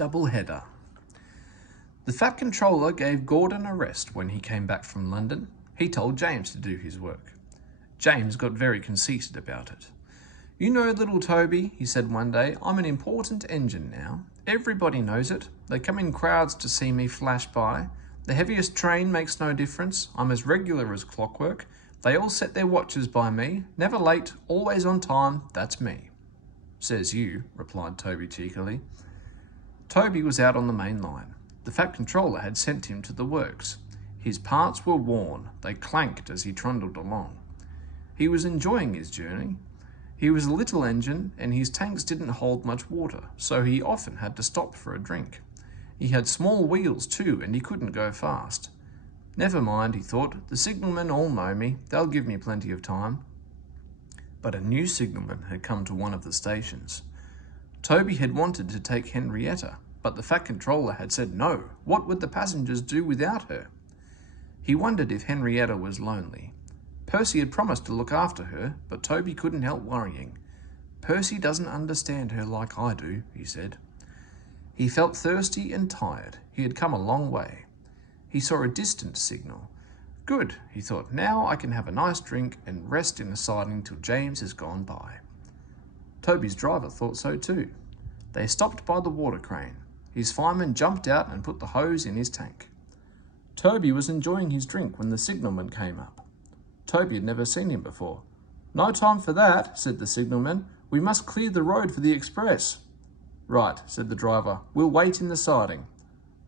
Doubleheader. The Fat Controller gave Gordon a rest when he came back from London. He told James to do his work. James got very conceited about it. "You know, little Toby," he said one day, "I'm an important engine now. Everybody knows it. They come in crowds to see me flash by. The heaviest train makes no difference. I'm as regular as clockwork. They all set their watches by me. Never late, always on time. That's me." "Says you," replied Toby cheekily. Toby was out on the main line. The Fat Controller had sent him to the works. His parts were worn. They clanked as he trundled along. He was enjoying his journey. He was a little engine, and his tanks didn't hold much water, so he often had to stop for a drink. He had small wheels too, and he couldn't go fast. "Never mind," he thought, "the signalmen all know me. They'll give me plenty of time." But a new signalman had come to one of the stations. Toby had wanted to take Henrietta, but the Fat Controller had said no. What would the passengers do without her? He wondered if Henrietta was lonely. Percy had promised to look after her, but Toby couldn't help worrying. "Percy doesn't understand her like I do," he said. He felt thirsty and tired. He had come a long way. He saw a distant signal. "Good," he thought, "now I can have a nice drink and rest in the siding till James has gone by." Toby's driver thought so too. They stopped by the water crane. His fireman jumped out and put the hose in his tank. Toby was enjoying his drink when the signalman came up. Toby had never seen him before. "No time for that," said the signalman. "We must clear the road for the express." "Right," said the driver. "We'll wait in the siding."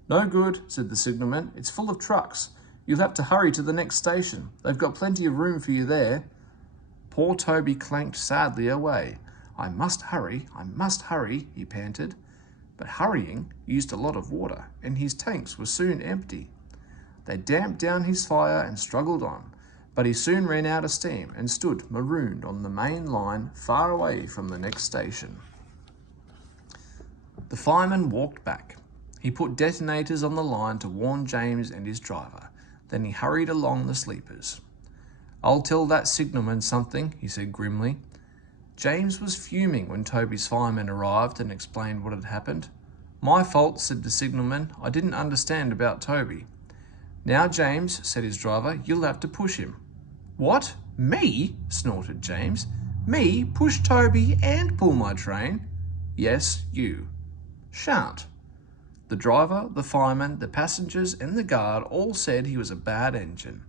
"No good," said the signalman. "It's full of trucks. You'll have to hurry to the next station. They've got plenty of room for you there." Poor Toby clanked sadly away. I must hurry," he panted. But hurrying used a lot of water, and his tanks were soon empty. They damped down his fire and struggled on, but he soon ran out of steam and stood marooned on the main line far away from the next station. The fireman walked back. He put detonators on the line to warn James and his driver. Then he hurried along the sleepers. "I'll tell that signalman something," he said grimly. James was fuming when Toby's fireman arrived and explained what had happened. "My fault," said the signalman. "I didn't understand about Toby." "Now, James," said his driver, "you'll have to push him." "What? Me?" snorted James. "Me push Toby and pull my train?" "Yes, you." "Shan't." The driver, the fireman, the passengers, and the guard all said he was a bad engine.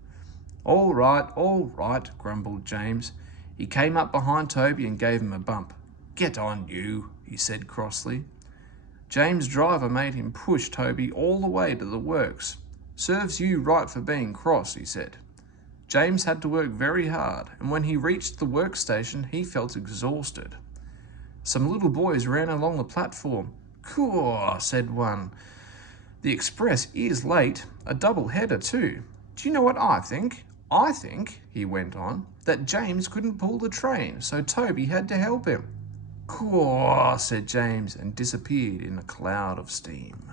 All right, grumbled James. He came up behind Toby and gave him a bump. "Get on, you," he said crossly. James' driver made him push Toby all the way to the works. "Serves you right for being cross," he said. James had to work very hard, and when he reached the workstation, he felt exhausted. Some little boys ran along the platform. "Caw," said one. "The express is late, a double header too. Do you know what I think? I think," he went on, "that James couldn't pull the train, so Toby had to help him." "Caw," said James, and disappeared in a cloud of steam.